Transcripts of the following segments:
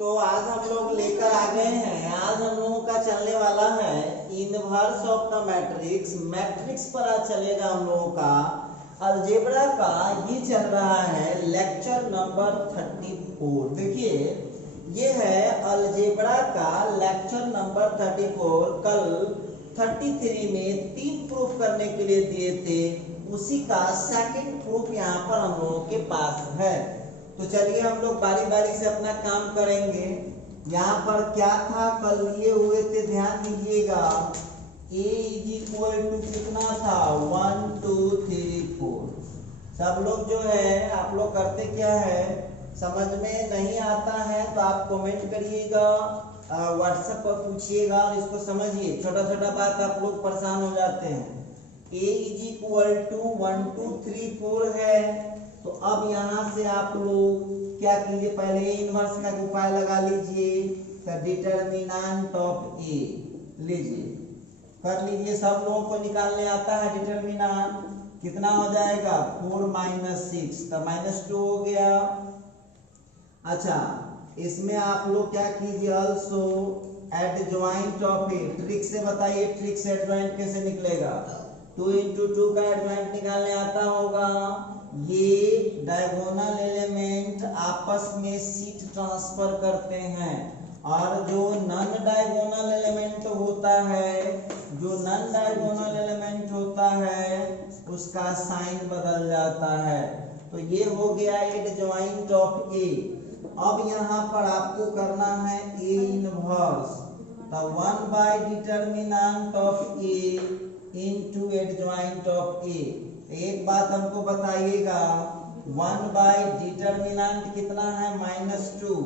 तो आज हम लोग लेकर आ गए हैं, आज हम लोगों का चलने वाला है inverse of the matrix. Matrix पर आज चलेगा हम लोगों का अलजेब्रा का। ये चल रहा है लेक्चर नंबर 34। देखिए ये है अलजेब्रा का लेक्चर नंबर 34। कल 33 में 3 प्रूफ करने के लिए दिए थे, उसी का सेकंड प्रूफ यहाँ पर हम लोगों के पास है। तो चलिए हम लोग बारी बारी से अपना काम करेंगे। यहाँ पर क्या था, कल लिए हुए थे, ध्यान दीजिएगा। a इज इक्वल टू कितना था, 1 2 3 4। सब लोग जो है आप लोग करते क्या है, समझ में नहीं आता है तो आप कमेंट करिएगा, व्हाट्सएप पर पूछिएगा और इसको समझिए। छोटा छोटा बात आप लोग परेशान हो जाते हैं। a इज इक्वल टू 1 2 3 4 है। तो अब यहाँ से आप लोग क्या कीजिए, पहले इनवर्स का उपाय लगा लीजिए। तो डिटरमिनेंट ऑफ ए लीजिए, कर लीजिए। सब लोगों को निकालने आता है डिटरमिनेंट। कितना हो जाएगा, 4 - 6 तो -2 हो गया। अच्छा इसमें आप लोग क्या कीजिए, also adjoint of A. Trick से बताइए, ट्रिक से एडजॉइंट कैसे निकलेगा। 2 × 2 का एडजॉइंट निकालने आता होगा। ये डायगोनल एलिमेंट आपस में सीट ट्रांसफर करते हैं, और जो नॉन डायगोनल एलिमेंट होता है, जो नॉन डायगोनल एलिमेंट होता है उसका साइन बदल जाता है। तो ये हो गया एडजॉइंट ऑफ ए। अब यहाँ पर आपको करना है ए इनवर्स। तो 1 determinant of A into adjoint of A. एक बात हमको बताइएगा, 1 डिटरमिनेंट कितना है, -2।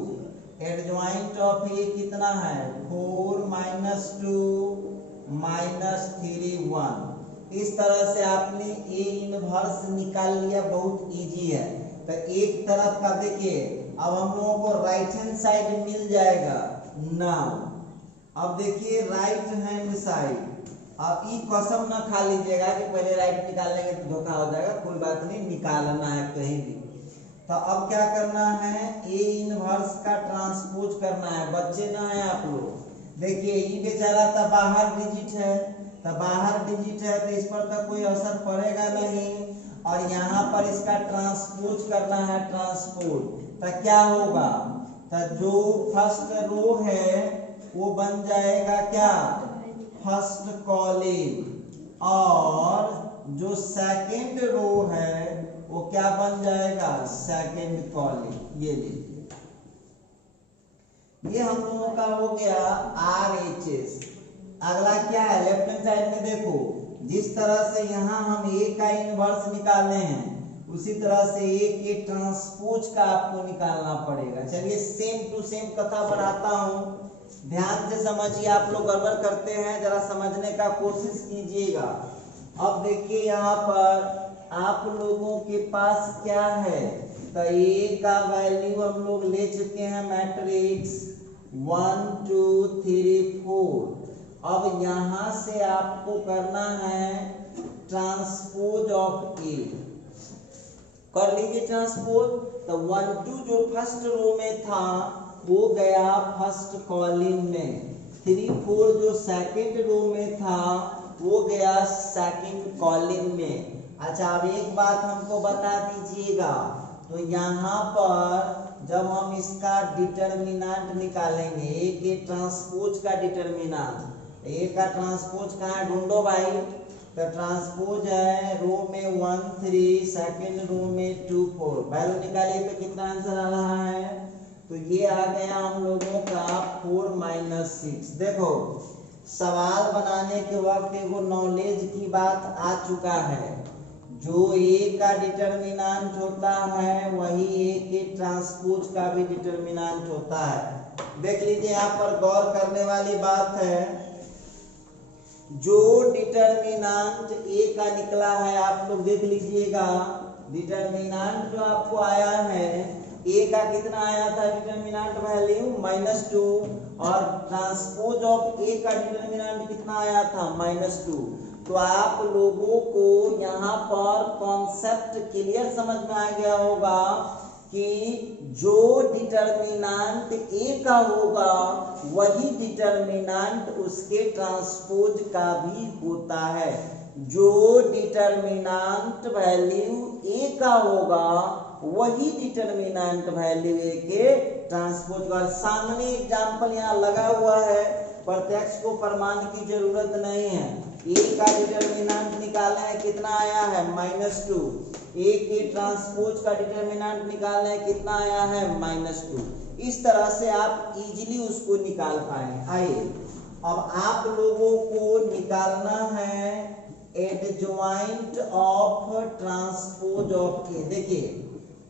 एडजॉइंट ऑफ ए कितना है, 4 - 2 -3 1। इस तरह से आपने ए इनवर्स निकाल लिया, बहुत इजी है। तो एक तरफ का देखिए, अब हम लोगों को राइट हैंड साइड मिल जाएगा ना। अब देखिए राइट हैंड साइड, अब ई कसम ना खा लीजिएगा कि पहले राइट निकाल लेंगे तो धोखा हो जाएगा। कोई बात नहीं, निकालना है कहीं भी। तो अब क्या करना है, ए इनवर्स का ट्रांसपोज करना है। बच्चे ना है आप लोग, देखिए ई बेचारा था बाहर डिजिट है, तो बाहर डिजिट है तो इस पर तो कोई असर पड़ेगा नहीं, और यहाँ पर इसका ट्रांसपोज करना है, ट्रांसपोज। तो क्या होगा, तो जो फर्स्ट रो है वो बन जाएगा क्या, फर्स्ट कॉलम, और जो सेकंड रो है वो क्या बन जाएगा, सेकंड कॉलम। ये लीजिए, ये हम लोगों का हो गया RHS। अगला क्या है, लेफ्ट हैंड साइड में देखो, जिस तरह से यहाँ हम ए का इनवर्स निकाले हैं, उसी तरह से ए के ट्रांसपोज का आपको निकालना पड़ेगा। चलिए सेम टू सेम कथा बढ़ाता हूँ, ध्यान से समझिए। आप लोग गड़बड़ करते हैं, जरा समझने का कोशिश कीजिएगा। अब देखिए यहाँ पर आप लोगों के पास क्या है, तो ए का वैल्यू हम लोग ले चुके हैं मैट्रिक्स 1 2 3 4। अब यहाँ से आपको करना है ट्रांसपोज ऑफ ए। कर लीजिए ट्रांसपोज। तो 1 2 जो फर्स्ट रो में था वो गया फर्स्ट कॉलम में, 3 4 जो सेकंड रो में था वो गया सेकंड कॉलम में। अच्छा अब एक बात हमको बता दीजिएगा, तो यहाँ पर जब हम इसका डिटरमिनेंट निकालेंगे, ए के ट्रांसपोज का डिटरमिनेंट, ए का ट्रांसपोज कहाँ है, ढूंढो भाई। तो ट्रांसपोज है रो में 1 3, सेकंड रो में 2 4। वैल्यू निकालिए तो कितना आंसर आ रहा है, तो ये आ गया हम लोगों का 4 - 6। देखो सवाल बनाने के वक्त एगो नॉलेज की बात आ चुका है, जो ए का डिटरमिनेंट होता है वही ए के ट्रांसपोज का भी डिटरमिनेंट होता है। देख लीजिए यहाँ पर गौर करने वाली बात है, जो डिटरमिनेंट ए का निकला है आप लोग देख लीजिएगा। डिटरमिनेंट जो आपको आया है, ए का कितना आया था डिटरमिनेंट वैल्यू, -2, और ट्रांसपोज ऑफ ए का डिटरमिनेंट कितना आया था, -2। तो आप लोगों को यहाँ पर कॉन्सेप्ट क्लियर समझ में आ गया होगा कि जो डिटर्मिनेंट ए का होगा वही डिटर्मिनेंट उसके ट्रांसपोज का भी होता है। जो डिटर्मिनेंट वैल्यू ए का होगा वही डिटर्मिनेंट वैल्यू ए के ट्रांसपोज का। सामने एग्जाम्पल यहाँ लगा हुआ है, प्रत्यक्ष को प्रमाण की जरूरत नहीं है। ए का डिटर्मिनेंट निकालना है, कितना आया है -2। ए के ट्रांसपोज का डिटर्मिनेंट निकालना है, कितना आया है -2। इस तरह से आप इजीली उसको निकाल पाएंगे। आइए अब आप लोगों को निकालना है एडजॉइंट ऑफ ट्रांसपोज ऑफ ए। देखिए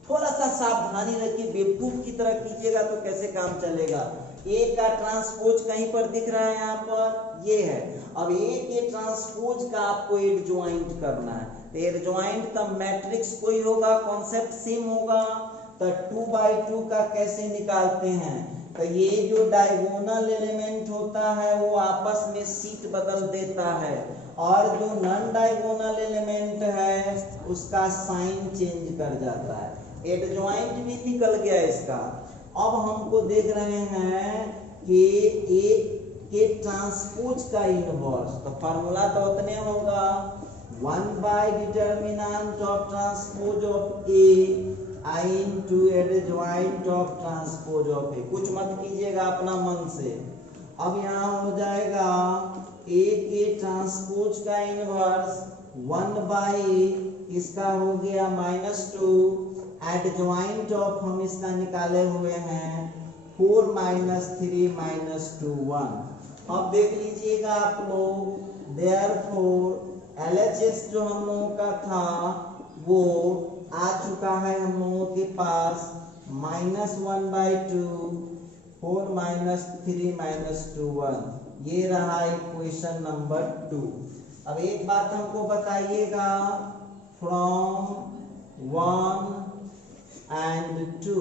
थोड़ा सा सावधानी रखिए, बेवकूफ की तरह कीजिएगा तो कैसे काम चलेगा। ए का ट्रांसपोज कहीं पर दिख रहा है, यहाँ पर ये है। अब ए के ट्रांसपोज का आपको एडजॉइंट करना है, तो एडजॉइंट का मैट्रिक्स कोई होगा, कॉन्सेप्ट सेम होगा। तो 2/2 का कैसे निकालते हैं, तो ये जो डायगोनल एलिमेंट होता है वो आपस में सीट बदल देता है, और जो नॉन डायगोनल एलिमेंट है उसका साइन चेंज कर जाता है। एडजॉइंट भी निकल गया इसका। अब हमको देख रहे हैं कि ए के ट्रांसपोज का इनवर्स, तो फार्मूला तो उतने होगा 1/डिटर्मिनेंट of transpose of A I into adjoint of transpose of A. कुछ मत कीजिएगा अपना मन से। अब यहाँ हो जाएगा ए के ट्रांसपोज का इनवर्स 1/, इसका हो गया -2, एडजॉइंट ऑफ हम इसका निकाले हुए हैं 4 - 3 - 2 1। अब देख लीजिएगा आप लोग, देयरफॉर LHS जो हम लोगों का था वो आ चुका है हम लोगों के पास -1/2, 4 - 3 - 2 1। ये रहा इक्वेशन नंबर 2। अब एक बात हमको बताइएगा, फ्रॉम 1 and 2,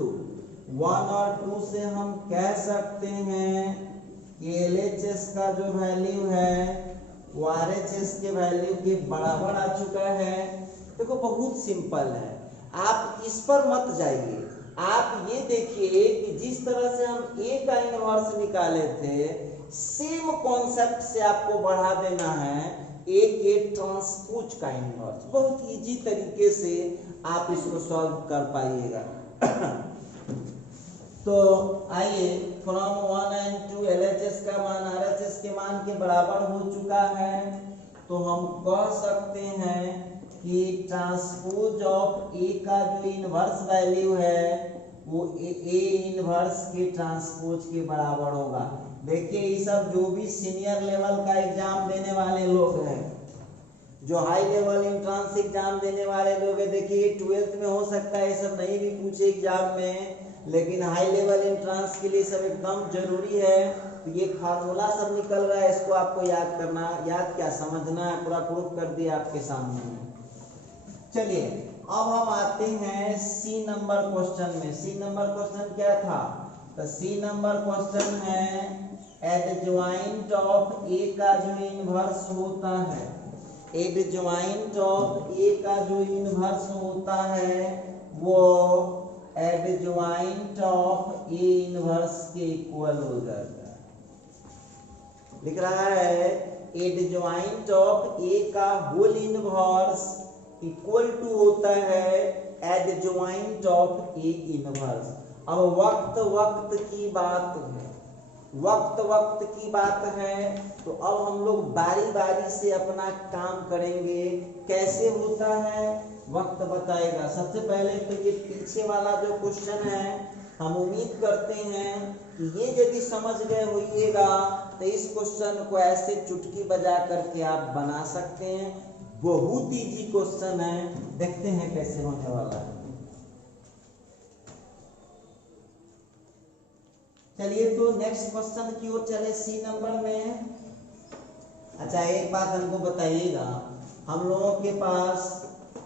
1 और 2 से हम कह सकते हैं कि LHS का जो वैल्यू है वो RHS के वैल्यू के बराबर आ चुका है। देखो बहुत सिंपल है, आप इस पर मत जाइए। आप ये देखिए कि जिस तरह से हम ए का इनवर्स निकाले थे, सेम कॉन्सेप्ट से आपको बढ़ा देना है ए के ट्रांसपोज का इनवर्स। बहुत इजी तरीके से आप इसको सॉल्व कर पाइएगा। तो आइए, फ्रॉम 1 and 2 LHS का मान RHS के मान के बराबर हो चुका है, तो हम कह सकते हैं कि ट्रांसपोज ऑफ ए का जो इनवर्स वैल्यू है वो ए इनवर्स के ट्रांसपोज के बराबर होगा। देखिए ये सब जो भी सीनियर लेवल का एग्जाम देने वाले लोग हैं, जो हाई लेवल एंट्रेंस एग्जाम देने वाले लोग हैं, देखिए 12th में हो सकता है ये सब नहीं भी पूछे एग्जाम में, लेकिन हाई लेवल एंट्रेंस के लिए सब एकदम जरूरी है। तो ये फार्मूला सब निकल रहा है, इसको आपको याद करना, याद क्या समझना है, पूरा प्रूफ कर दिया आपके सामने। चलिए अब हम आते हैं सी नंबर क्वेश्चन में। सी नंबर क्वेश्चन क्या था, तो सी नंबर क्वेश्चन है एडजॉइंट ऑफ ए का जो इनवर्स होता है, एडजॉइंट ऑफ ए का जो इनवर्स होता है वो एडजॉइंट ऑफ ए इनवर्स के इक्वल हो जाता है। लिख रहा है एडजॉइंट ऑफ ए का होल इनवर्स इक्वल टू होता है एडजॉइंट ऑफ ए इनवर्स। अब वक्त वक्त की बात है, वक्त वक्त की बात है, तो अब हम लोग बारी बारी से अपना काम करेंगे। कैसे होता है वक्त बताएगा। सबसे पहले तो ये पीछे वाला जो क्वेश्चन है, हम उम्मीद करते हैं कि ये यदि समझ गए होइएगा तो इस क्वेश्चन को ऐसे चुटकी बजा करके आप बना सकते हैं। बहुत इजी क्वेश्चन है, देखते हैं कैसे होने वाला है। चलिए तो नेक्स्ट क्वेश्चन की ओर चले, सी नंबर में। अच्छा एक बात हमको बताइएगा, हम लोगों के पास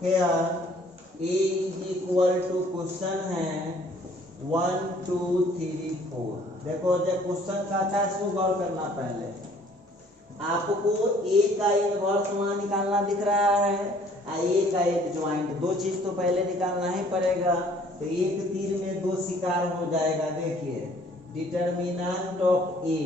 here A is equal to question है 1 2 3 4। देखो जब क्वेश्चन का था इसको गौर करना। पहले आपको ए का इनवर्स वहां निकालना दिख रहा है, ए का एडजॉइंट, दो चीज तो पहले निकालना ही पड़ेगा। तो एक तीर में दो शिकार हो जाएगा। देखिए डिटर्मिनेंट ऑफ ए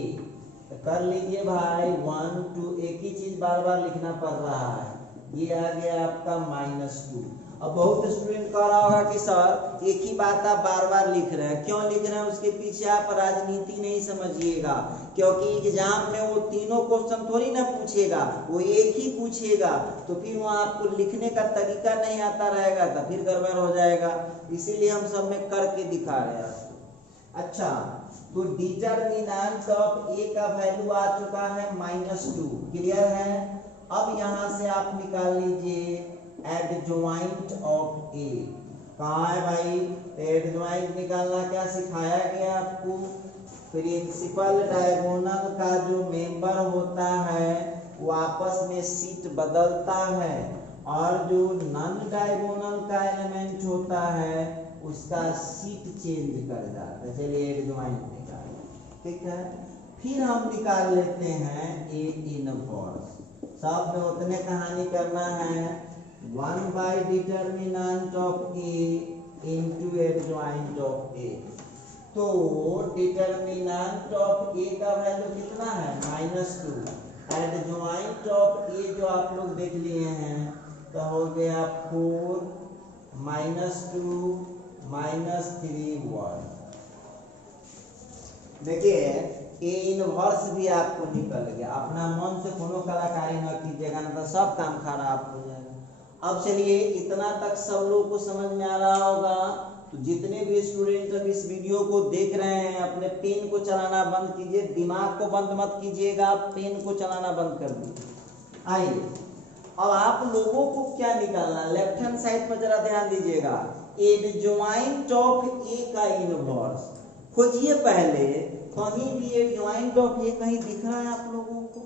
कर लीजिए भाई 1 2, एक ही चीज बार बार लिखना पड़ रहा है। ये आ गया आपका -2। अब बहुत स्टूडेंट कह रहा होगा कि सर एक ही बात आप बार बार लिख रहे हैं, क्यों लिख रहे हैं? उसके पीछे आप राजनीति नहीं समझिएगा, क्योंकि एग्जाम में वो तीनों क्वेश्चन थोड़ी ना पूछेगा, वो एक ही पूछेगा। तो फिर वहाँ आपको लिखने का तरीका नहीं आता रहेगा तो फिर गड़बड़ हो जाएगा। इसीलिए हम सब में करके दिखा रहे हैं। अच्छा, तो डिटर्मिनेंट ऑफ ए का वैल्यू आ चुका है -2। क्लियर है? अब यहाँ से आप निकाल लीजिए एडजॉइंट ऑफ ए। कहाँ है भाई? एडजॉइंट निकालना क्या सिखाया गया आपको? प्रिंसिपल डायगोनल का जो मेंबर होता है वो आपस में सीट बदलता है, और जो नॉन डायगोनल का एलिमेंट होता है उसका सीट चेंज कर जाता है। चलिए एडजॉइंट निकाल, ठीक है। फिर हम निकाल लेते हैं ए इनवर्स। सब में उतने कहानी करना है 1 by determinant of A into adjoint of A. तो डिटर्मिनेंट ऑफ ए का वैल्यू कितना है? -2। एडजॉइंट ऑफ ए जो आप लोग देख लिए हैं तो हो गया 4 -2 -3 1। देखिए ए इनवर्स भी आपको निकल गया। अपना मन से कोनो कलाकारी न कीजिएगा, ना तो सब काम खराब हो जाएगा। अब चलिए इतना तक सब लोग को समझ में आ रहा होगा। तो जितने भी स्टूडेंट अब इस वीडियो को देख रहे हैं अपने पेन को चलाना बंद कीजिए, दिमाग को बंद मत कीजिएगा, पेन को चलाना बंद कर दीजिए। आइए अब आप लोगों को क्या निकालना, लेफ्ट हैंड साइड पर जरा ध्यान दीजिएगा। एडजॉइंट ऑफ ए का इनवर्स खोजिए। पहले कहीं भी एडजॉइंट ऑफ ए कहीं दिख रहा है आप लोगों को?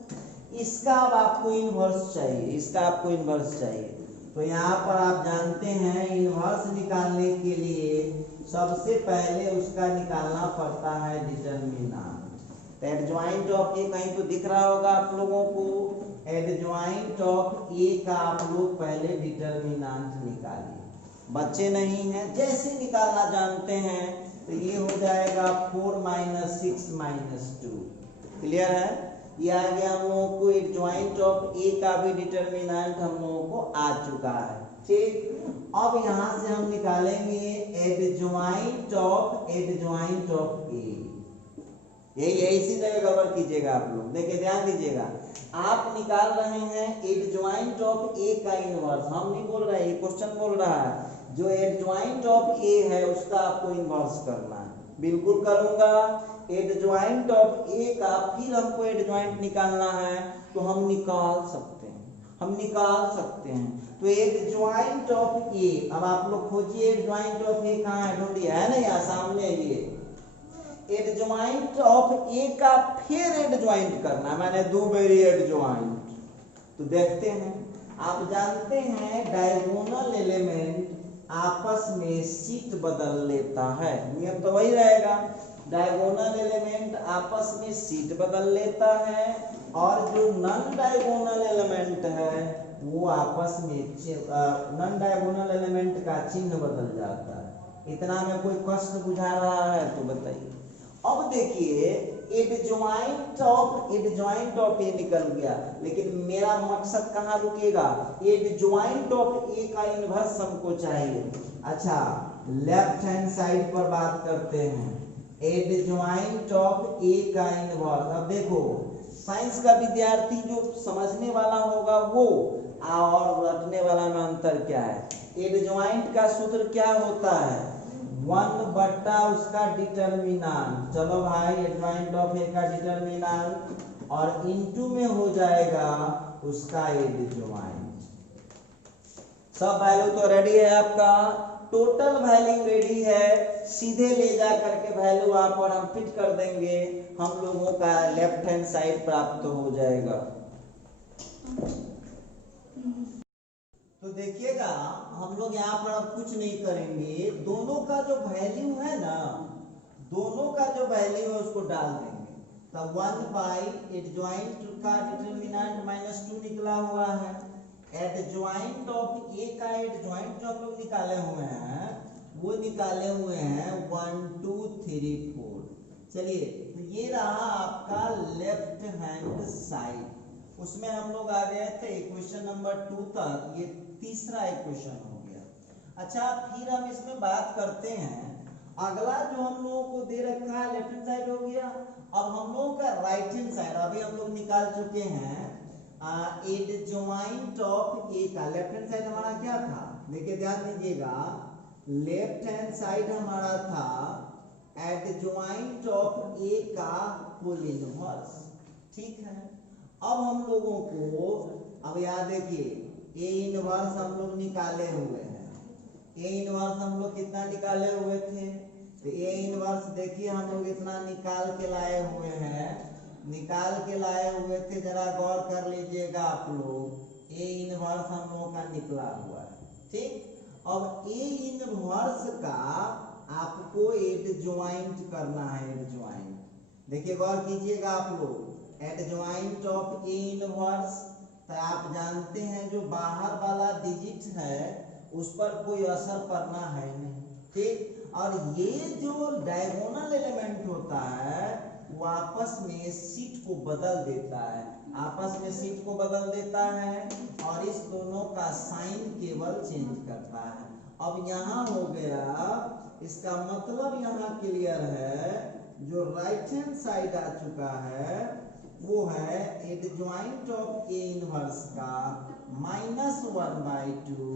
इसका अब आपको इनवर्स चाहिए, इसका आपको इनवर्स चाहिए। तो यहाँ पर आप जानते हैं इनवर्स निकालने के लिए सबसे पहले उसका निकालना पड़ता है डिटर्मिनेंट। तो एडजॉइंट ऑफ ए कहीं तो दिख रहा होगा आप लोगों को। एडजॉइंट ऑफ ए का आप लोग पहले डिटर्मिनेंट निकालिए। बच्चे नहीं हैं, जैसे निकालना जानते हैं तो ये हो जाएगा 4 - 6 - 2। क्लियर है? ये आ गया हम लोगों को एडजॉइंट ऑफ ए का भी डिटर्मिनेंट हम लोगों को आ चुका है। ठीक, अब यहाँ से हम निकालेंगे एडजॉइंट ऑफ ए। यही इसी जगह गड़बड़ कीजिएगा आप लोग। देखिए ध्यान दीजिएगा, आप निकाल रहे हैं एडजॉइंट ऑफ ए का इनवर्स। हम नहीं बोल रहे, ये क्वेश्चन बोल रहा है। जो एडजॉइंट ऑफ ए है उसका आपको इनवर्स करना है। बिल्कुल करूंगा। एडजॉइंट ऑफ ए का फिर हमको एडजॉइंट निकालना है तो हम निकाल सकते हैं, तो एडजॉइंट ऑफ ए। अब आप लोग खोजिए एडजॉइंट ऑफ ए कहाँ है? ढूंढिए, है ना यहाँ सामने। ये एडजॉइंट ऑफ ए का फिर एडजॉइंट करना, मैंने 2 बारी एडजॉइंट। तो देखते हैं, आप जानते हैं डायगोनल एलिमेंट आपस में सीट बदल लेता है। नियम तो वही रहेगा, डायगोनल एलिमेंट आपस में सीट बदल लेता है, और जो नॉन डायगोनल एलिमेंट है वो आपस में नॉन डायगोनल एलिमेंट का चिन्ह बदल जाता है। इतना में कोई कष्ट बुझा रहा है तो बताइए। अब देखिए एडजॉइंट ऑफ ए निकल गया, लेकिन मेरा मकसद कहाँ रुकेगा? एडजॉइंट ऑफ ए का इनवर्स हमको चाहिए। अच्छा, लेफ्ट हैंड साइड पर बात करते हैं। एडजॉइंट ऑफ ए का इनवर्स। अब देखो साइंस का विद्यार्थी जो समझने वाला होगा वो, और रटने वाला में अंतर क्या है? एडजॉइंट का सूत्र क्या होता है? 1 बट्टा उसका डिटर्मिनेंट। चलो भाई एडजॉइंट ऑफ ए का डिटर्मिनेंट, और इनटू में हो जाएगा उसका एडजॉइंट। सब वैल्यू तो रेडी है आपका, टोटल वैल्यू रेडी है। सीधे ले जा करके वैल्यू आप और हम फिट कर देंगे, हम लोगों का लेफ्ट हैंड साइड प्राप्त हो जाएगा। तो देखिएगा हम लोग यहाँ पर अब कुछ नहीं करेंगे, दोनों का जो वैल्यू है ना, दोनों का जो वैल्यू है उसको डाल देंगे। तो 1 बाई एडजॉइंट का डिटर्मिनेंट -2 निकला हुआ है। एडजॉइंट ऑफ ए का एडजॉइंट जो हम लोग निकाले हुए हैं वो निकाले हुए हैं 1 2 3 4। चलिए तो ये रहा आपका लेफ्ट हैंड साइड, उसमें हम लोग आ गए थे इक्वेशन नंबर 2 तक, ये तीसरा इक्वेशन हो गया। अच्छा फिर हम इसमें बात करते हैं, अगला जो हम लोगों को दे रखा है लेफ्ट हैंड साइड हो गया। अब हम लोगों का राइट हैंड साइड अभी हम लोग निकाल चुके हैं एडजॉइंट ऑफ ए का। लेफ्ट हैंड साइड हमारा क्या था, देखिए ध्यान दीजिएगा, लेफ्ट हैंड साइड हमारा था एडजॉइंट ऑफ ए का होल इनवर्स। ठीक है, अब हम लोगों को अब याद देखिए ए इनवर्स हम लोग निकाले हुए हैं। ए इनवर्स हम लोग कितना निकाले हुए थे, तो ए इनवर्स देखिए हम लोग इतना निकाल के लाए हुए हैं, निकाल के लाए हुए थे, जरा गौर कर लीजिएगा आप लोग, ए इनवर्स हम लोगों का निकला हुआ है। ठीक, अब ए इनवर्स का आपको एडजॉइंट करना है, एडजॉइंट। देखिए गौर कीजिएगा आप लोग, एडजॉइंट ऑफ ए इनवर्स, तो आप जानते हैं जो बाहर वाला डिजिट है उस पर कोई असर पड़ना है नहीं। ठीक, और ये जो डायगोनल एलिमेंट होता है वो आपस में सीट को बदल देता है, आपस में सीट को बदल देता है और इस दोनों का साइन केवल चेंज करता है। अब यहाँ हो गया, इसका मतलब यहाँ क्लियर है, जो राइट हैंड साइड आ चुका है वो है एडजॉइंट ऑफ ए इनवर्स का -1/2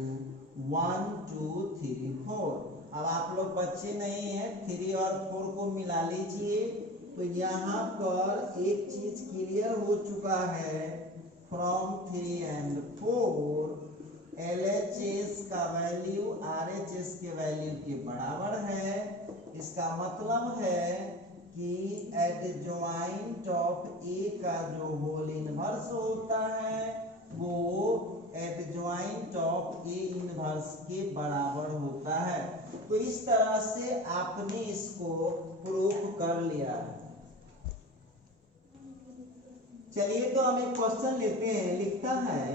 1 2 3 4। अब आप लोग बच्चे नहीं हैं, 3 और 4 को मिला लीजिए, तो यहाँ पर एक चीज क्लियर हो चुका है, फ्रॉम 3 and 4 LHS का वैल्यू RHS के वैल्यू के बराबर है। इसका मतलब है कि एडजॉइंट ऑफ ए का जो होल इनवर्स होता है वो एडजॉइंट ऑफ ए इनवर्स के बराबर होता है। तो इस तरह से आपने इसको प्रूव कर लिया है। चलिए तो हम एक क्वेश्चन लेते हैं, लिखता है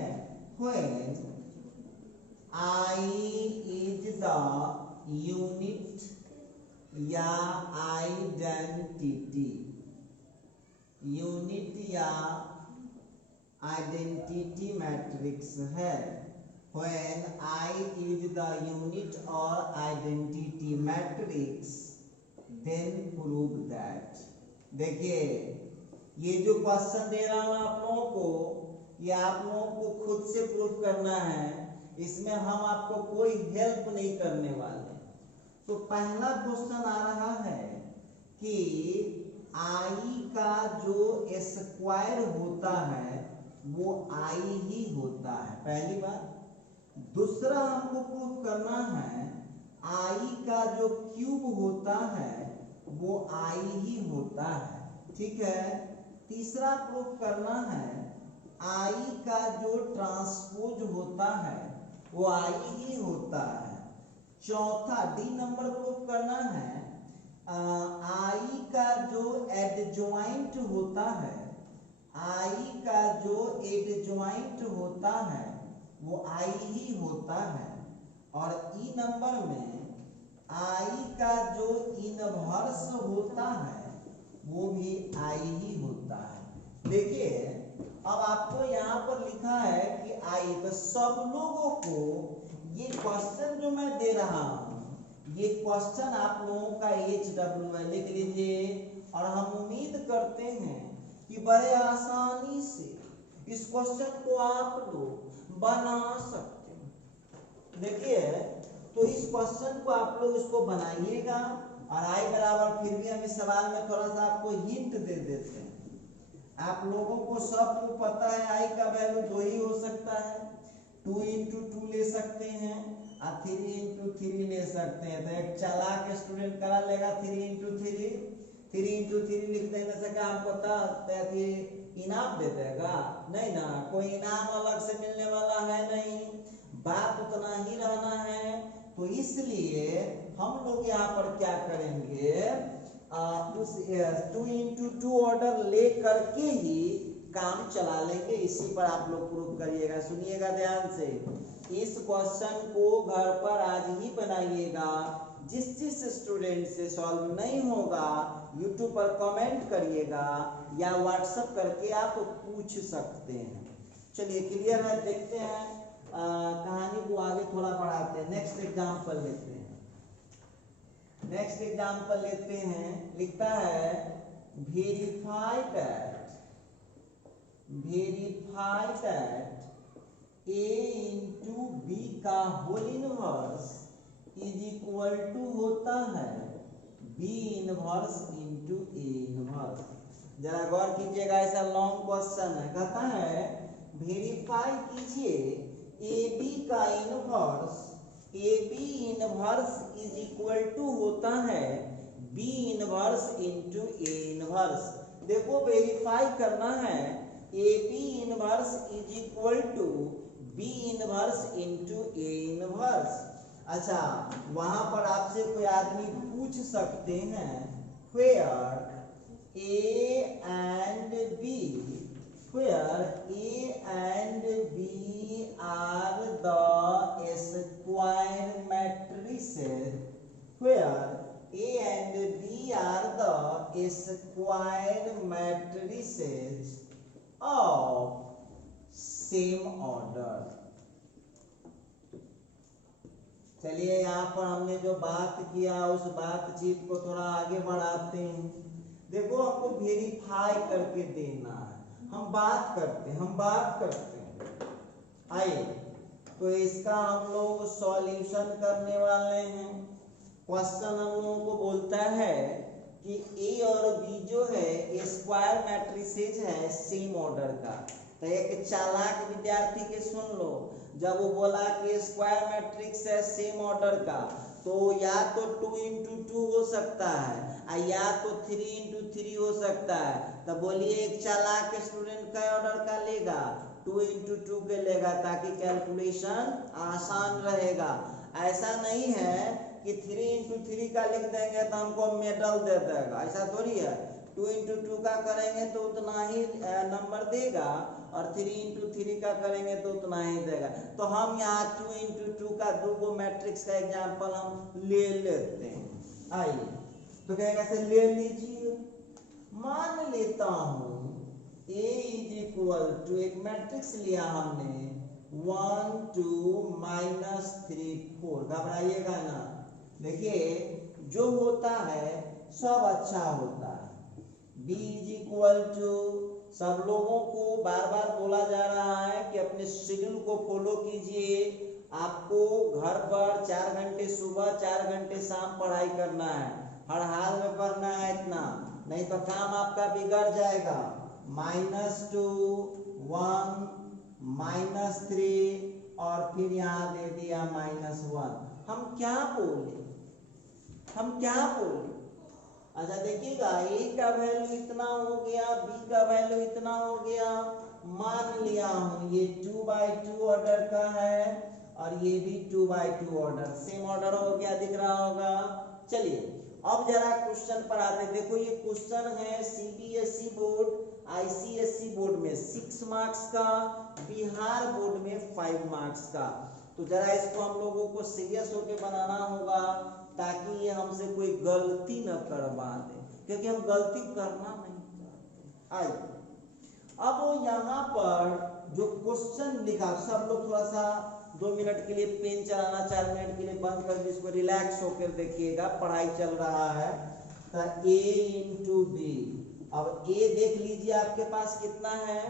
when I is the unit या आइडेंटिटी, यूनिट या आइडेंटिटी मैट्रिक्स है। When I is the unit or identity matrix, then prove that। देखिए ये जो क्वेश्चन दे रहा हूं आप लोगों को, ये आप लोगों को खुद से प्रूव करना है, इसमें हम आपको कोई हेल्प नहीं करने वाले। तो पहला क्वेश्चन आ रहा है कि आई का जो स्क्वायर होता है वो आई ही होता है, पहली बात। दूसरा हमको प्रूव करना है आई का जो क्यूब होता है वो आई ही होता है, ठीक है। तीसरा प्रूव करना है आई का जो ट्रांसपोज होता है वो आई ही होता है। चौथा डी नंबर प्रूव करना है आई का जो एडजॉइंट होता है, आई का जो एडजॉइंट होता है वो आई ही होता है। और ई नंबर में आई का जो इनवर्स होता है वो भी आई ही होता है। देखिए अब आपको यहाँ पर लिखा है कि आई, तो सब लोगों को ये क्वेश्चन जो मैं दे रहा हूँ ये क्वेश्चन आप लोगों का HW है, लिख लीजिए। और हम उम्मीद करते हैं कि बड़े आसानी से इस क्वेश्चन को आप लोग बना सकते हैं। देखिए तो इस क्वेश्चन को आप लोग इसको बनाइएगा, और आई बराबर, फिर भी हम इस सवाल में थोड़ा सा आपको हिंट दे देते हैं। आप लोगों को सबको पता है आई का वैल्यू 2 ही हो सकता है, 2 into 2 ले सकते हैं और 3 into 3 ले सकते हैं। तो एक चालाक स्टूडेंट करा लेगा 3 into 3 लिख देने से क्या हमको कि इनाम दे देगा? नहीं ना, कोई इनाम अलग से मिलने वाला है नहीं, बात उतना ही रहना है। तो इसलिए हम लोग यहाँ पर क्या करेंगे, उस 2 into 2 ऑर्डर ले करके ही काम चला लेंगे। इसी पर आप लोग प्रूव करिएगा, सुनिएगा ध्यान से। इस क्वेश्चन को घर पर आज ही बनाइएगा, जिस जिस स्टूडेंट से सॉल्व नहीं होगा यूट्यूब पर कमेंट करिएगा या व्हाट्सएप करके आप पूछ सकते हैं। चलिए क्लियर है, देखते हैं कहानी को आगे थोड़ा बढ़ाते हैं। नेक्स्ट एग्जाम्पल लेते हैं। नेक्स्ट एग्जाम्पल लेते हैं। लिखता है verify that a into B का whole inverse is equal to होता है b inverse into A inverse. जरा गौर कीजिएगा, ऐसा लॉन्ग क्वेश्चन है। कहता है वेरीफाई कीजिए ए बी का inverse, A B inverse is equal to होता है B inverse into A inverse. देखो वेरीफाई करना है A B inverse is equal to B inverse into A inverse. अच्छा, वहां पर आपसे कोई आदमी पूछ सकते हैं where A and B are the square matrices, where A and B are the square matrices of same order। चलिए यहाँ पर हमने जो बात किया उस बातचीत को थोड़ा आगे बढ़ाते हैं। देखो हमको वेरीफाई करके देना है, हम बात करते हैं। आइए तो इसका हम लोग सॉल्यूशन करने वाले हैं। क्वेश्चन हम लोगों को बोलता है कि ए और बी जो है स्क्वायर मैट्रिसेज है सेम ऑर्डर का। तो एक चालाक विद्यार्थी के सुन लो, जब वो बोला कि स्क्वायर मैट्रिक्स है सेम ऑर्डर का, तो या तो 2 इंटू 2 हो सकता है या तो 3 इंटू 3 हो सकता है। तो बोलिए एक चालाक स्टूडेंट का ऑर्डर का लेगा, 2 इंटू 2 के लेगा, ताकि कैलकुलेशन आसान रहेगा। ऐसा नहीं है कि 3 इंटू 3 का लिख देंगे तो हमको मेडल दे देगा, ऐसा थोड़ी है। 2 इंटू 2 का करेंगे तो उतना ही नंबर देगा और 3 इंटू 3 का करेंगे तो उतना ही देगा। तो हम यहाँ 2 इंटू 2 का दो मैट्रिक्स का एग्जाम्पल हम ले लेते हैं। आइए तो कहेगा से ले लीजिए। मान लेता हूँ A इज इक्वल टू, एक मैट्रिक्स लिया हमने 1 2 -3 4। घबराइएगा ना, देखिए जो होता है सब अच्छा होता है। B इज इक्वल टू, सब लोगों को बार बार बोला जा रहा है कि अपने शेड्यूल को फॉलो कीजिए। आपको घर पर 4 घंटे सुबह 4 घंटे शाम पढ़ाई करना है, हर हाल में पढ़ना है इतना, नहीं तो काम आपका बिगड़ जाएगा। -2 1 -3 और फिर यहाँ दे दिया -1। हम क्या बोले? अच्छा देखिएगा, A का वैल्यू इतना हो गया, B का वैल्यू इतना हो गया। मान लिया हूं ये 2/2 ऑर्डर का है और ये भी 2/2 ऑर्डर, सेम ऑर्डर हो गया, दिख रहा होगा। चलिए अब जरा क्वेश्चन पर आते। देखो ये क्वेश्चन है CBSE बोर्ड, ICSE बोर्ड में 6 मार्क्स का, बिहार बोर्ड में 5 मार्क्स का। तो जरा इसको हम लोगों को सीरियस होकर बनाना होगा ताकि ये हमसे कोई गलती न करवा दे, क्योंकि हम गलती करना नहीं चाहते। आइए अब यहाँ पर जो क्वेश्चन लिखा, सब लोग थोड़ा सा 2 मिनट के लिए पेन चलाना, 4 मिनट के लिए बंद कर जिसको रिलैक्स होकर देखिएगा, पढ़ाई चल रहा है। तो A इंटू बी, अब A देख लीजिए आपके पास कितना है।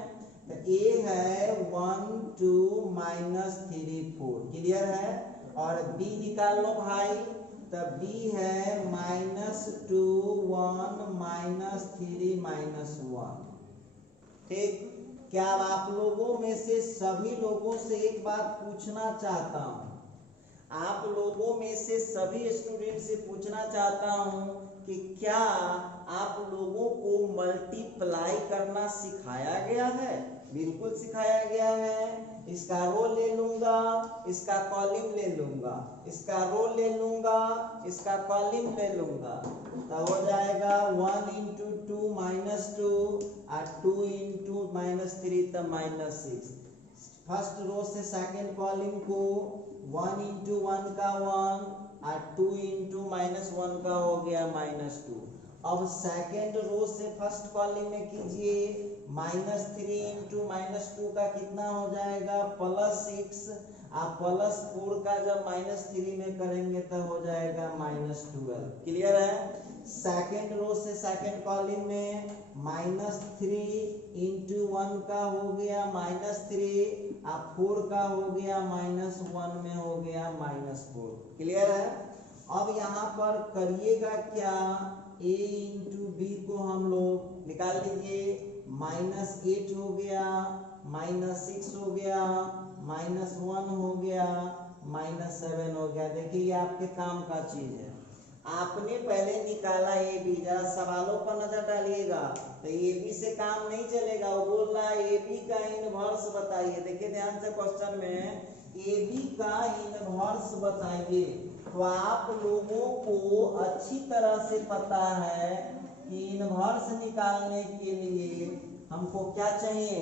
तो A है 1 2 -3 4, क्लियर है। और B निकाल लो भाई, तब B है -2 1 -3 -1। ठीक, क्या आप लोगों में से सभी लोगों से एक बात पूछना चाहता हूँ, आप लोगों में से सभी स्टूडेंट से पूछना चाहता हूँ कि क्या आप लोगों को मल्टीप्लाई करना सिखाया गया है? बिल्कुल सिखाया गया है। इसका रो ले लूंगा, इसका कॉलम ले लूंगा, इसका रो ले लूंगा, इसका कॉलम ले लूंगा, तो हो जाएगा 1 इंटू 2 -2 और 2 इंटू -3 तो -6। फर्स्ट रो से सेकंड कॉलम को 1 इंटू 1 का 1, और 2 इंटू -1 का हो गया -2। अब सेकेंड रो से फर्स्ट कॉलम में कीजिए, -3 इंटू -2 का कितना हो जाएगा +6, आप +4 का जब -3 में करेंगे तो हो जाएगा -12। क्लियर है। सेकेंड रो से सेकेंड कॉलम में -3 इंटू 1 का हो गया -3, आप 4 का हो गया -1 में हो गया -4। क्लियर है। अब यहाँ पर करिएगा क्या, a इंटू बी को हम लोग निकाल लीजिए, -8 हो गया, -6 हो गया, -1 हो गया, -7 हो गया। देखिए ये आपके काम का चीज है। आपने पहले निकाला ए बी, जरा सवालों पर नजर डालिएगा तो ए बी से काम नहीं चलेगा। वो बोल रहा है ए बी का इनवर्स बताइए। देखिए ध्यान से क्वेश्चन में ए बी का इनवर्स बताइए। तो आप लोगों को अच्छी तरह से पता है कि इनवर्स निकालने के लिए हमको क्या चाहिए,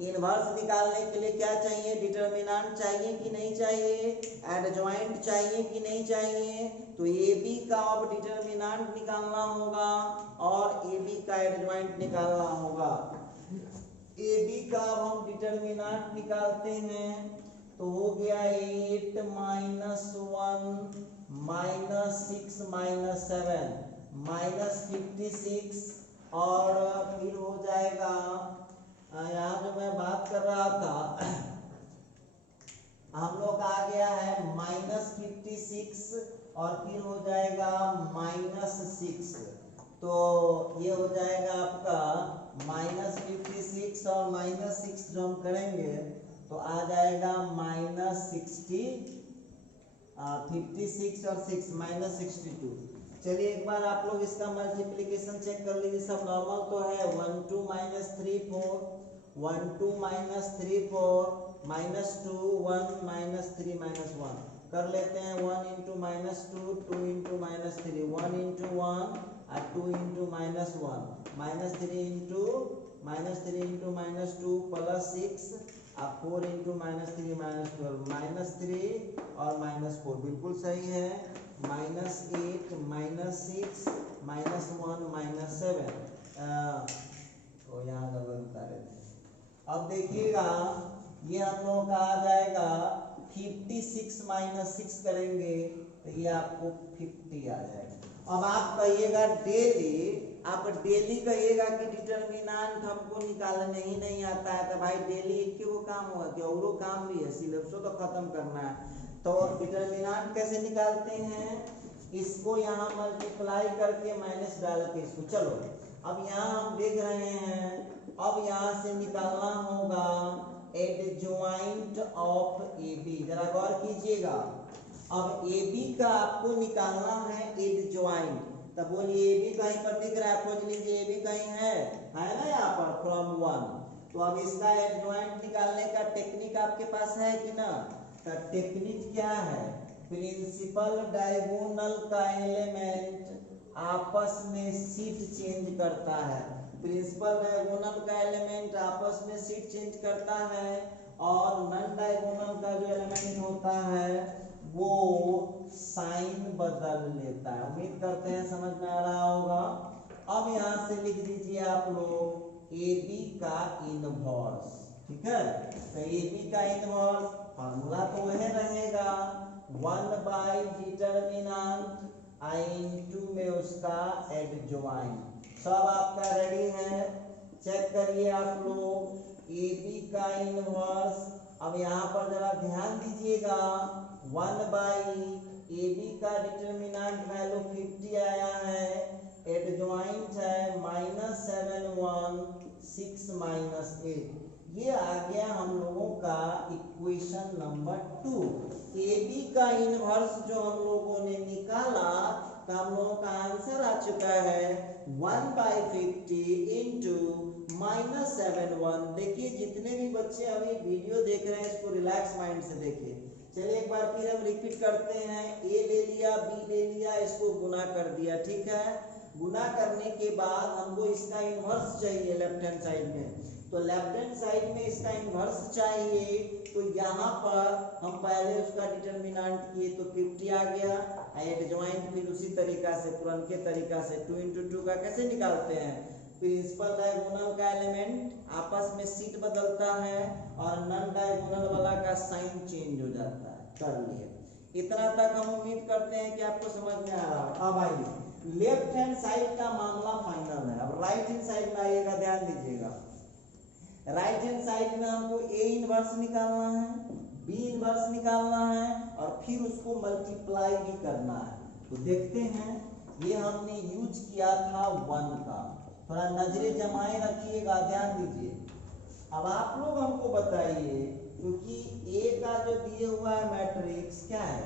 इनवर्स निकालने के लिए क्या चाहिए, डिटर्मिनेंट चाहिए कि नहीं चाहिए, एडजॉइंट चाहिए कि नहीं चाहिए। तो ए बी का अब डिटर्मिनेंट निकालना होगा और ए बी का एडजॉइंट निकालना होगा। ए बी का अब हम डिटर्मिनेंट निकालते हैं तो हो गया 8 - 1 -6 -7 -56 और फिर हो जाएगा यहाँ जो मैं बात कर रहा था हम लोग आ गया है -56 और फिर हो जाएगा -6। तो ये हो जाएगा आपका -56 और -6 जो हम करेंगे तो आ जाएगा -56 और 6 -62। चलिए एक बार आप लोग इसका मल्टीप्लिकेशन चेक कर लीजिए। सब नॉर्मल तो है। 1 2 -3 4 1 2 -3 4 -2 1 -3 -1 कर लेते हैं। 1 इंटू -2 2 इंटू -3 1 इंटू 1 और 2 इंटू -1 -3 इंटू -2 +6 और 4 इंटू -3 -12 -3 और -4 बिल्कुल सही है। -8 -6 -1 -7 तो यहाँ गलत उतारे थे। अब देखिएगा ये हम लोग का आ जाएगा 56 -6 करेंगे तो ये आपको 50 आ जाएगा। अब आप कहिएगा डेली, आप डेली कहिएगा कि डिटर्मिनेंट हमको निकालने ही नहीं आता है तो भाई डेली एक को काम होगा कि और काम भी है, सिलेबस तो खत्म करना है। तो डिटर्मिनेंट कैसे निकालते हैं, इसको यहाँ मल्टीप्लाई करके माइनस डाल के इसको, चलो अब यहाँ हम देख रहे हैं। अब यहाँ से निकालना होगा एडजॉइंट ऑफ ए बी। जरा गौर कीजिएगा, अब ए बी का आपको निकालना है एडजॉइंट। तब बोलिए ए बी कहीं पर दिख रहा है, खोज लीजिए ए बी कहीं है ना यहाँ पर फ्रॉम 1। तो अब इसका एडजॉइंट निकालने का टेक्निक आपके पास है कि ना। तो टेक्निक क्या है, प्रिंसिपल डायगोनल का एलिमेंट आपस में सीट चेंज करता है। प्रिंसिपल डायगोनल का एलिमेंट आपस में सीट चेंज करता है और नॉन डायगोनल का जो एलिमेंट होता है वो साइन बदल लेता है। उम्मीद करते हैं समझ में आ रहा होगा। अब यहाँ से लिख दीजिए आप लोग ए बी का इनवर्स। ठीक है, तो ए बी का इनवर्स फॉर्मूला तो वह रहेगा 1/डिटर्मिनेंट आई इंटू में उसका एडजॉइंट। सब आपका रेडी है, चेक करिए आप लोग ए बी का इनवर्स। अब यहाँ पर जरा ध्यान दीजिएगा 1/ए बी का डिटर्मिनेंट वैल्यू 50 आया है, एडजॉइंट है -7 1 6 -8। ये आ गया हम लोगों का इक्वेशन नंबर 2। ए बी का इनवर्स जो हम लोगों ने निकाला तो हम लोगों का आंसर आ चुका है 1/50 इंटू -7 1। देखिए जितने भी बच्चे अभी वीडियो देख रहे हैं इसको रिलैक्स माइंड से देखिए। चलिए एक बार फिर हम रिपीट करते हैं। ए ले लिया, बी ले लिया, इसको गुना कर दिया। ठीक है, गुना करने के बाद हमको इसका इनवर्स चाहिए लेफ्ट हैंड साइड में। तो लेफ्ट हैंड साइड में इसका इन्वर्स चाहिए, तो यहाँ पर हम पहले उसका डिटर्मिनेंट किए तो 50 आ गया। एडजॉइंट फिर उसी तरीका से पुरनके तरीका से 2 × 2 का कैसे निकालते हैं, प्रिंसिपल डायगोनल का एलिमेंट आपस में सीट बदलता है और नॉन डायगोनल वाला का साइन चेंज हो जाता है। कर लिए, इतना तक हम उम्मीद करते हैं कि आपको समझ में आ रहा है। अब आइए लेफ्ट हैंड साइड का मामला फाइनल है। अब राइट हैंड साइड में आइएगा, ध्यान दीजिएगा। राइट हैंड साइड में हमको ए इनवर्स निकालना है, बी इनवर्स निकालना है और फिर उसको मल्टीप्लाई भी करना है। तो देखते हैं, ये हमने यूज किया था 1 का, थोड़ा नजरें जमाए रखिएगा, ध्यान दीजिए। अब आप लोग हमको बताइए, क्योंकि ए का जो दिए हुआ है मैट्रिक्स क्या है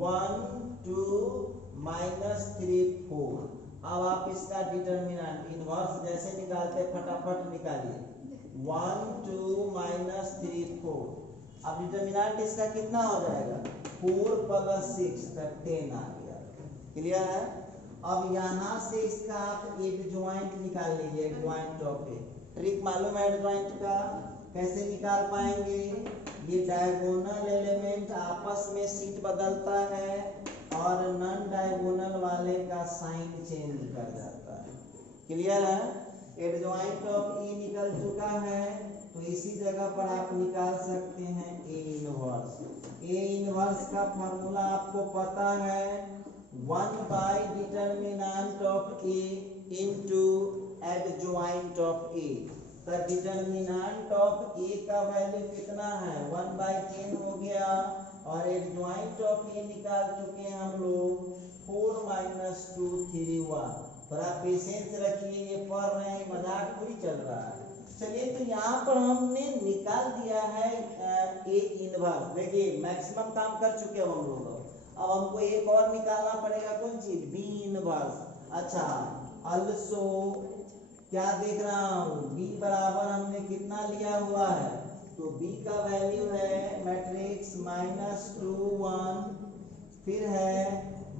1 2 -3 4। अब आप इसका डिटर्मिनेंट इनवर्स जैसे निकालते फटाफट निकालिए, 1 2 -3 4। अब डिटर्मिनेंट इसका कितना हो जाएगा 4 + 6 का 10 आ गया। क्लियर है। अब यहाँ से इसका आप एडजॉइंट निकाल लीजिए, एडजॉइंट ऑफ ए। ट्रिक मालूम है एडजॉइंट का, कैसे निकाल पाएंगे, ये डायगोनल एलिमेंट आपस में सीट बदलता है और नॉन डायगोनल वाले का साइन चेंज कर जाता है। क्लियर है। एडजॉइंट ऑफ ई निकल चुका है, तो इसी जगह पर आप निकाल सकते हैं ए इनवर्स। ए इनवर्स का फॉर्मूला आपको पता है 1/डिटर्मिनेंट of A into adjoint of A. तो डिटर्मिनेंट ऑफ ए का वैल्यू कितना है 1/10 हो गया और एडजॉइंट ऑफ ए निकाल चुके हैं हम लोग 4 - 2 3 1। थोड़ा पेशेंस रखिए, ये पढ़ रहे हैं, मजाक पूरी चल रहा है। चलिए, तो यहाँ पर हमने निकाल दिया है ए इनवर्स। देखिए मैक्सिमम काम कर चुके हैं हम लोग। अब हमको एक और निकालना पड़ेगा, कौन चीज बी इनवर्स। अच्छा, अल्सो क्या देख रहा हूँ, b बराबर हमने कितना लिया हुआ है, तो b का वैल्यू है मैट्रिक्स -2 1, फिर है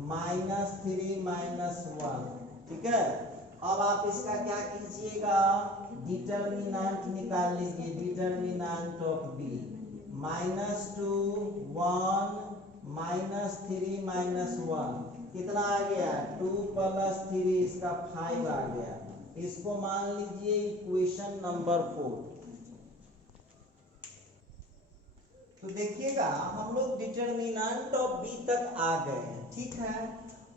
-3 -1। ठीक है। अब आप इसका क्या कीजिएगा, डिटर्मिनेंट निकाल लीजिए, डिटर्मिनेंट ऑफ b -2 1 -3 -1 कितना आ गया 2 + 3, इसका 5 आ गया। इसको मान लीजिए इक्वेशन नंबर 4। तो देखिएगा हम लोग डिटर्मिनेंट ऑफ बी तक आ गए हैं। ठीक है।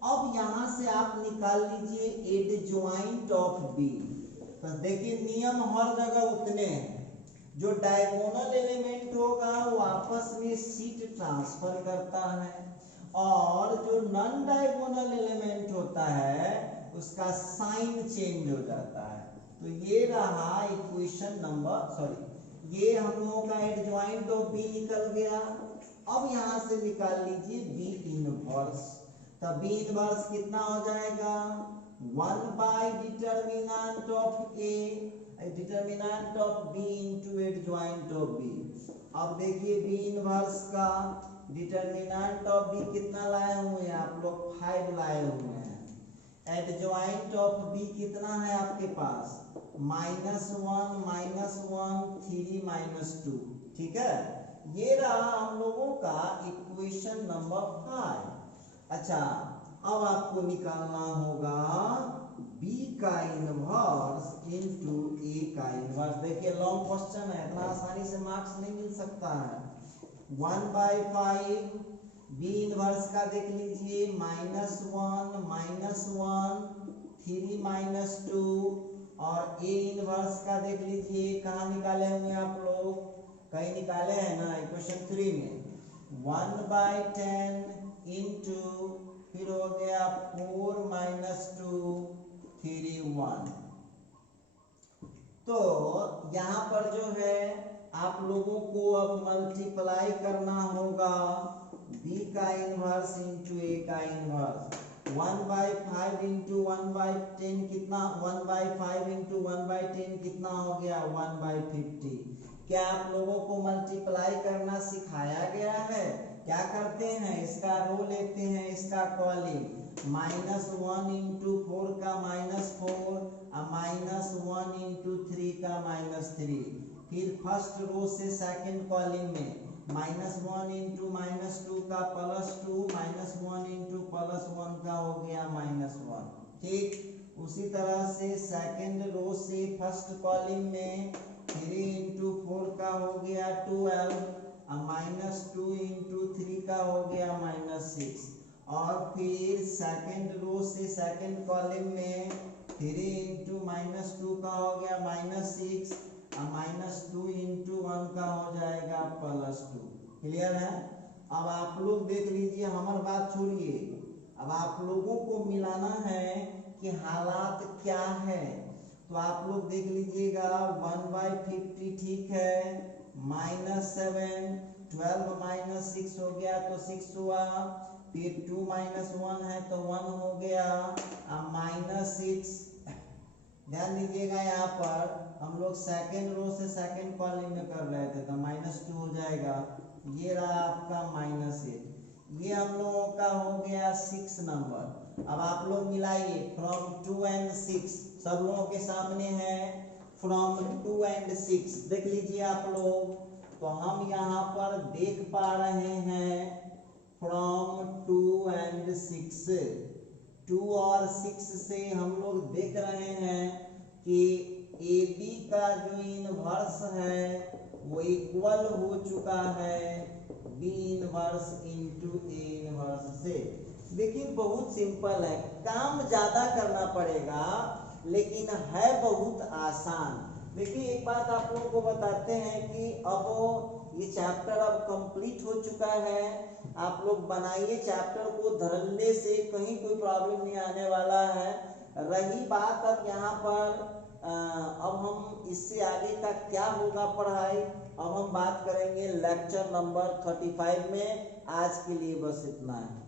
अब यहां से आप निकाल लीजिए एडजॉइंट ऑफ बी। तो देखिए नियम हर जगह उतने हैं, जो डायगोनल एलिमेंट होगा वो आपस में सीट ट्रांसफर करता है और जो नॉन डायगोनल एलिमेंट होता है उसका साइन चेंज हो जाता है। तो ये रहा इक्वेशन नंबर, सॉरी ये हम लोगों का एडजॉइंट ऑफ बी निकल गया। अब यहां से निकाल लीजिए बी इनवर्स। तो बी इनवर्स कितना हो जाएगा 1/डिटर्मिनेंट of A, determinant of B into adjoint of B. अब देखिए बी इनवर्स का डिटर्मिनेंट ऑफ बी कितना लाए हुए हैं आप लोग 5 लाए हुए हैं। एडजॉइंट ऑफ बी कितना है आपके पास -1 -1 3 -2। ठीक है। ये रहा हम लोगों का इक्वेशन नंबर 5। अच्छा, अब आपको निकालना होगा b का इनवर्स इनटू a का इनवर्स। देखिए लॉन्ग क्वेश्चन है, इतना आसानी से मार्क्स नहीं मिल सकता है। 1/5 b इनवर्स का देख लीजिए -1 -1 3 -2 और a इनवर्स का देख लीजिए कहाँ निकाले होंगे आप लोग, कहीं निकाले हैं ना इक्वेशन 3 में 1/10 इनटू फिर हो गया 4 - 2 3 1। तो यहाँ पर जो है आप लोगों को अब मल्टीप्लाई करना होगा b का इनवर्स इनटू a का इनवर्स। 1/5 इनटू 1/10 कितना 1/5 इनटू 1/10 कितना हो गया 1/50। क्या आप लोगों को मल्टीप्लाई करना सिखाया गया है? क्या करते हैं, इसका रो लेते हैं, इसका कॉलिंग -1 इनटू 4 का -4 और -1 इंटू 3 का -3। फिर फर्स्ट रो से सेकंड कॉलम में -1 इंटू -2 का +2, -1 इंटू +1 का हो गया -1। ठीक, उसी तरह से सेकंड रो से फर्स्ट कॉलम में 3 इंटू 4 का हो गया 12, -2 इंटू 3 का हो गया -6। और फिर सेकंड रो से सेकंड कॉलम में 3 इंटू -2 का हो गया -6, -2 इंटू 1 का हो जाएगा +2। क्लियर है? अब आप लोग देख लीजिए, हमारी बात छोड़िए, अब आप लोगों को मिलाना है कि हालात क्या है। तो आप लोग देख लीजिएगा 1/50 ठीक है, -7, 12 -6 हो गया तो 6 हुआ, फिर 2 -1 है तो 1 हो गया, -6। ध्यान दीजिएगा यहाँ पर हम लोग सेकंड रो से सेकंड कॉलम में कर रहे थे तो -2 हो जाएगा। ये रहा आपका -8। ये हम लोगों का हो गया 6 नंबर। अब आप लोग मिलाइए फ्रॉम 2 and 6, सब लोगों के सामने है फ्रॉम 2 and 6। देख लीजिए आप लोग, तो हम यहाँ पर देख पा रहे हैं फ्रॉम 2 and 6, 2 और 6 से हम लोग देख रहे हैं कि AB का जो इनवर्स है वो इक्वल हो चुका है B inverse into A inverse से। देखिए बहुत सिंपल है, काम ज्यादा करना पड़ेगा लेकिन है बहुत आसान। देखिए एक बात आप लोगों को बताते हैं कि अब ये चैप्टर अब कंप्लीट हो चुका है। आप लोग बनाइए चैप्टर को, धरने से कहीं कोई प्रॉब्लम नहीं आने वाला है। रही बात अब यहाँ पर अब हम इससे आगे का क्या होगा पढ़ाई, अब हम बात करेंगे लेक्चर नंबर 35 में। आज के लिए बस इतना है।